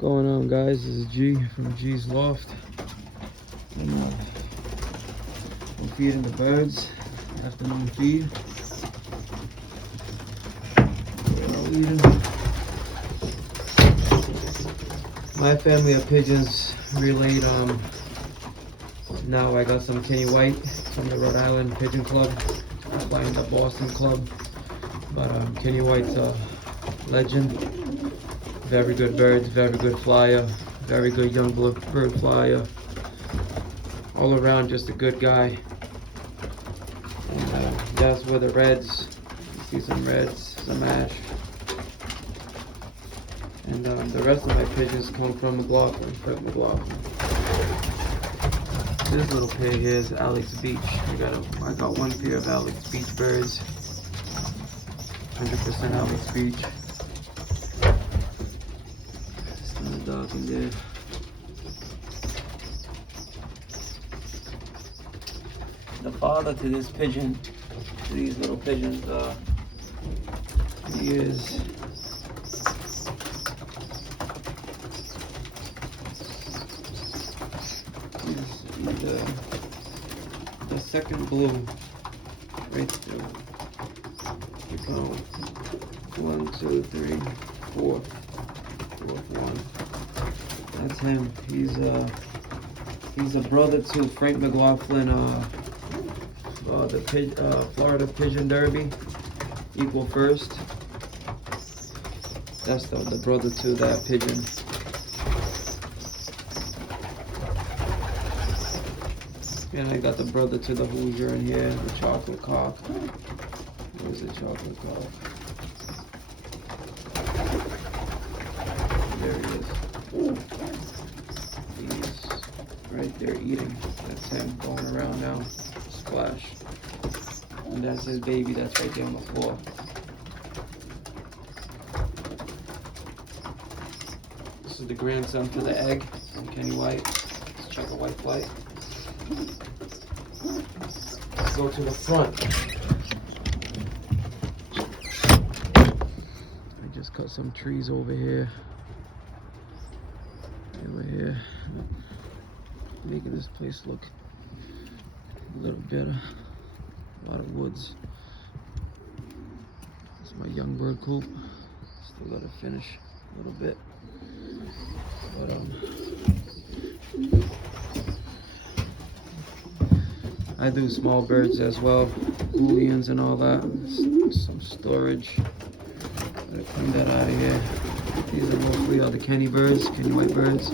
Going on, guys? This is G from G's Loft. I'm feeding the birds. Afternoon feed. They're all eating. My family of pigeons relayed. Now I got some Kenny White from the Rhode Island Pigeon Club. I'm flying the Boston Club, but Kenny White's a legend. Very good birds, very good flyer, very good young bird flyer. All around, just a good guy. And that's where the reds. You see some reds, some ash. And the rest of my pigeons come from McLaughlin, Fred McLaughlin. This little pair here is Alex Beach. I got one pair of Alex Beach birds. 100% Alex Beach. Dog in there. The father to this pigeon, to these little pigeons, he is the second blue right there. Keep going. 1, 2, 3, 4. Fourth one. That's him. He's a brother to Frank McLaughlin, the Florida Pigeon Derby, equal first. That's the brother to that pigeon. And I got the brother to the Hoosier in here, the chocolate cock. Where's the chocolate cock? There he is. He's right there eating. That's him going around now. Splash. And that's his baby that's right there on the floor. This is the grandson to the egg from Kenny White. Let's check a white flight. Let's go to the front. I just cut some trees over here. Over here, making this place look a little better. A lot of woods. This is my young bird coop. Still gotta finish a little bit, but I do small birds as well, booleans and all that. Some storage. Gotta clean that out of here. These are mostly all the Kenny birds, Kenny White birds.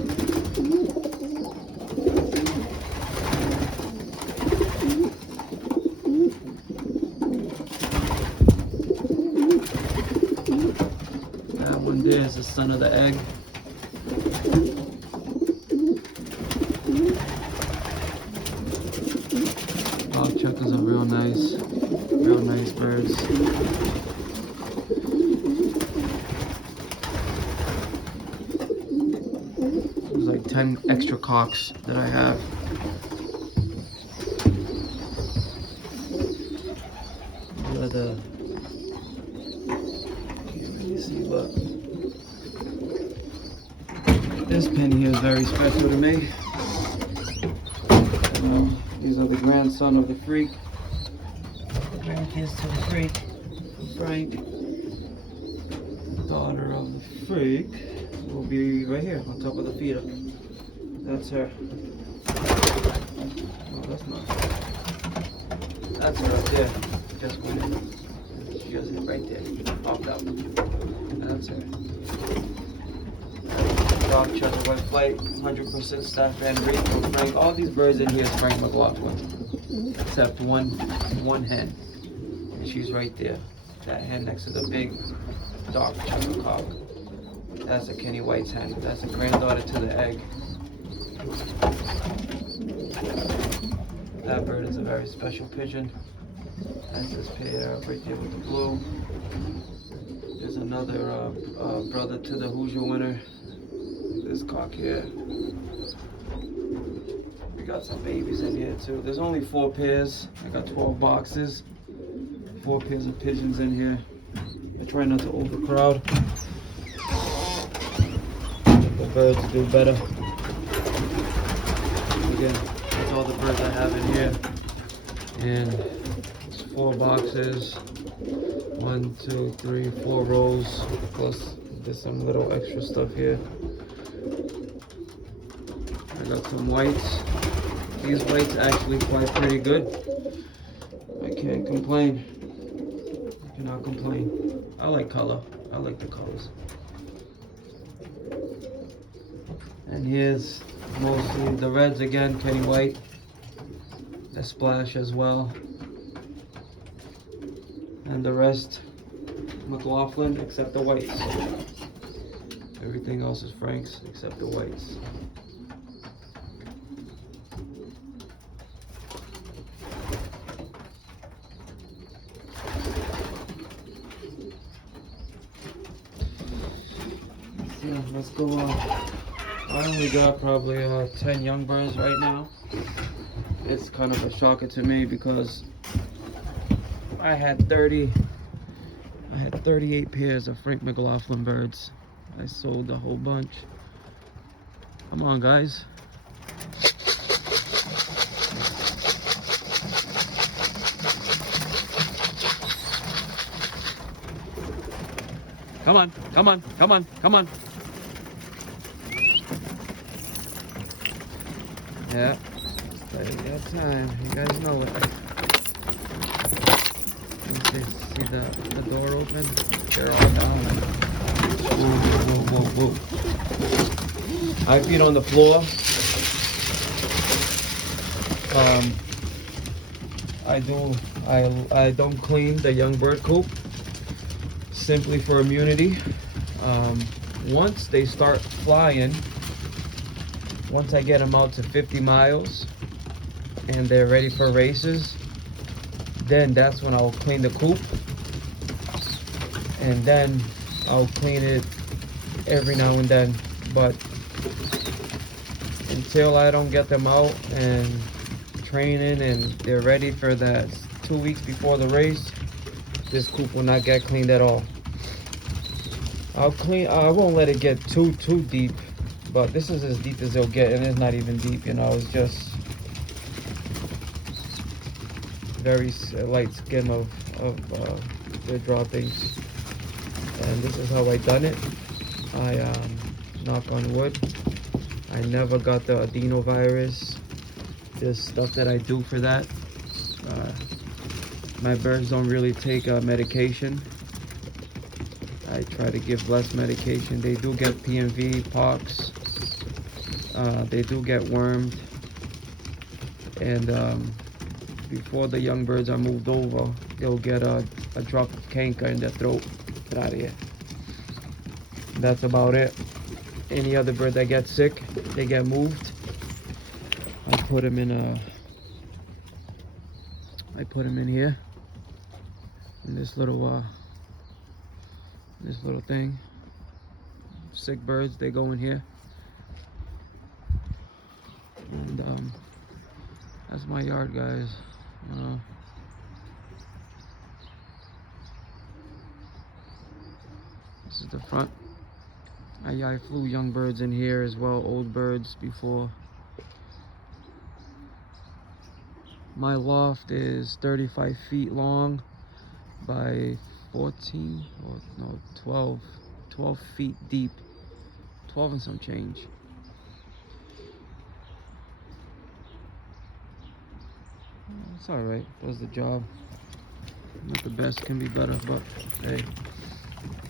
That one there is the son of the egg. Bob chuckles are real nice birds. There's like 10 extra cocks that I have. Can't really see, but this pin here is very special to me. These are the grandson of the freak. The grandkids to the freak. Frank. Daughter of the freak will be right here on top of the feeder. That's her. Oh, that's not her. That's her up there. Just went in. She just hit right there. Popped up. That's her. Dog checker white flight, 100% staff and rate for Frank. All these birds in here is Frank McLaughlin. Except one hen. And she's right there. That hen next to the big dark checker cock. That's a Kenny White's hen. That's a granddaughter to the egg. That bird is a very special pigeon. That's this pair right there with the blue. There's another brother to the Hoosier winner. This cock here. We got some babies in here too. There's only 4 pairs. I got 12 boxes. 4 pairs of pigeons in here. I try not to overcrowd. birds do better. Again, that's all the birds I have in here. And it's 4 boxes. 1, 2, 3, 4 rows. Plus there's some little extra stuff here. I got some whites. These whites actually quite pretty good. I can't complain. I cannot complain. I like color. I like the colors. And here's mostly the reds again, Kenny White. The Splash as well. And the rest, McLaughlin, except the whites. Everything else is Frank's except the whites. Yeah, let's go on. I only got probably 10 young birds right now. It's kind of a shocker to me because I had 38 pairs of Frank McLaughlin birds. I sold a whole bunch. Come on, guys. Come on, come on, come on, come on. Yeah, that time. You guys know it. See the door open? They're all down. Whoa, whoa, whoa, whoa. I feed on the floor. I don't clean the young bird coop simply for immunity. Once they start flying, once I get them out to 50 miles and they're ready for races, then that's when I'll clean the coop, and then I'll clean it every now and then. But until I don't get them out and training and they're ready for that 2 weeks before the race, this coop will not get cleaned at all. I won't let it get too deep, but this is as deep as it'll get, and it's not even deep, you know. It's just very light skim of the droppings, and this is how I done it. I knock on wood, I never got the adenovirus. There's stuff that I do for that. My birds don't really take medication. I try to give less medication. They do get PMV, pox. They do get wormed. And before the young birds are moved over, they'll get a drop of canker in their throat. Get out of here. That's about it. Any other bird that gets sick, they get moved. I put them in here, in this little thing. Sick birds, they go in here. And that's my yard, guys. This is the front. I flew young birds in here as well, old birds before. My loft is 35 feet long by 14 or no 12 feet deep, 12 and some change. It's all right, does the job. Not the best, can be better, but hey,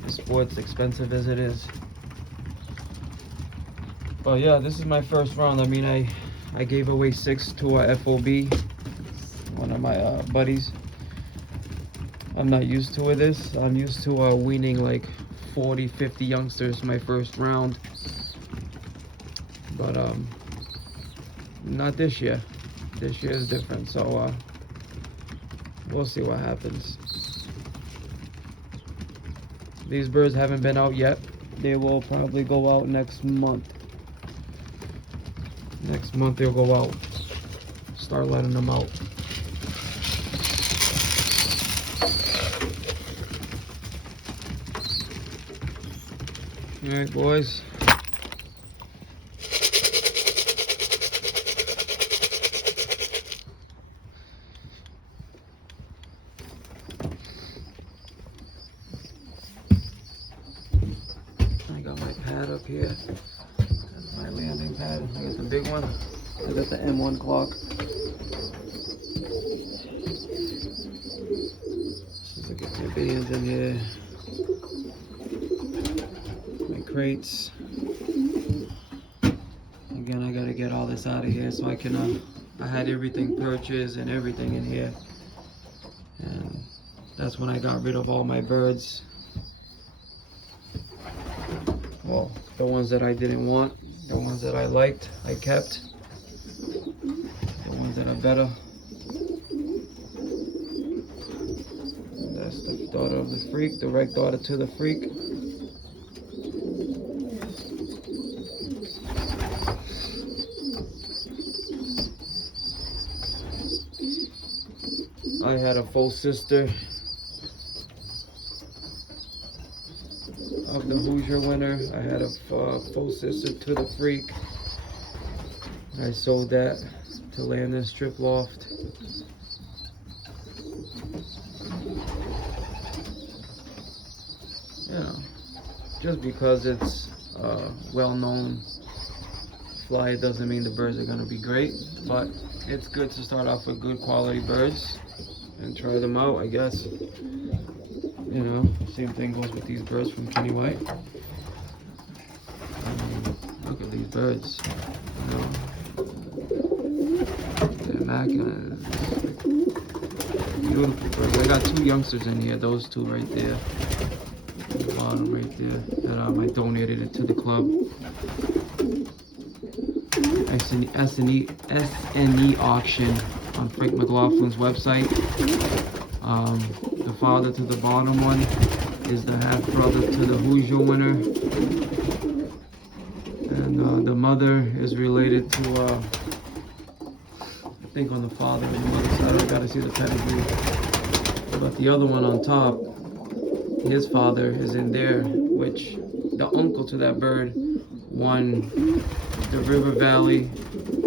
the sport's expensive as it is. But yeah, this is my first round. I mean, I gave away 6 to a FOB, one of my buddies. I'm not used to this. I'm used to weaning like 40-50 youngsters my first round, but not this year. This year is different, so we'll see what happens. These birds haven't been out yet. They will probably go out next month. Next month they'll go out. Start letting them out. All right, boys. pad up here. That's my landing pad. I got the big one. I got the M1 clock. Look at the pigeons in here. My crates. Again, I gotta get all this out of here so I can. I had everything purchased and everything in here, and that's when I got rid of all my birds. Well, the ones that I didn't want, the ones that I liked, I kept. The ones that are better. And that's the daughter of the freak, direct daughter to the freak. I had a full sister of the Hoosier winner. I had a full sister to the freak. I sold that to land this strip loft. You know, just because it's well-known fly doesn't mean the birds are going to be great, but it's good to start off with good quality birds and try them out, I guess. You know, same thing goes with these birds from Kenny White. Look at these birds. You know, they're immaculate. Beautiful birds. I got two youngsters in here. Those two right there. The bottom right there. That I donated it to the club. S&E auction on Frank McLaughlin's website. The father to the bottom one is the half brother to the Hoosier winner, and the mother is related to I think on the father and the mother side. I gotta see the pedigree. But the other one on top, his father is in there, which the uncle to that bird won the River Valley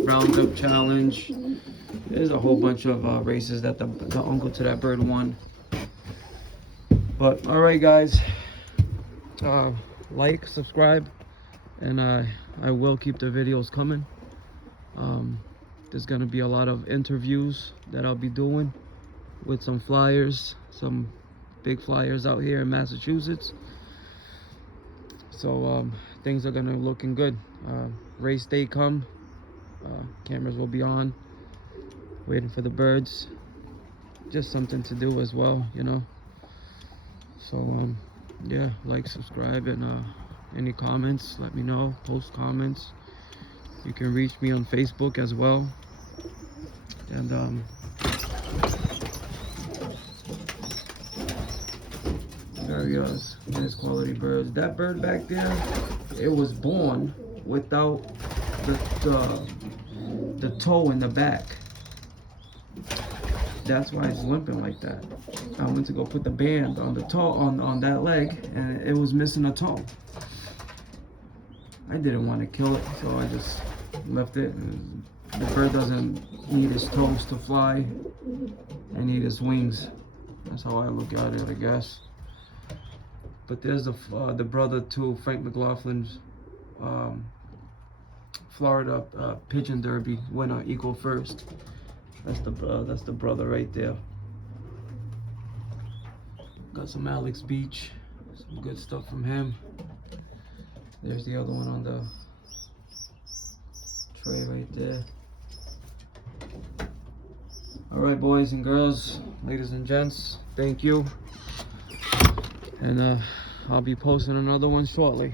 Roundup Challenge. There's a whole bunch of races that the uncle to that bird won. But alright guys, like, subscribe, and I will keep the videos coming. There's gonna be a lot of interviews that I'll be doing with some flyers, some big flyers out here in Massachusetts. So things are gonna looking good. Race day come, cameras will be on, waiting for the birds. Just something to do as well, you know. So yeah, like, subscribe, and any comments, let me know. Post comments. You can reach me on Facebook as well. And nice quality birds. That bird back there, it was born without the toe in the back. That's why it's limping like that. I went to go put the band on the toe, on that leg, and it was missing a toe. I didn't want to kill it, so I just left it. And the bird doesn't need his toes to fly, and need his wings. That's how I look at it, I guess. But there's the brother to Frank McLaughlin's Florida Pigeon Derby winner, Equal First. That's the brother right there. Got some Alex Beach, some good stuff from him. There's the other one on the tray right there. Alright, boys and girls, ladies and gents, thank you. And I'll be posting another one shortly.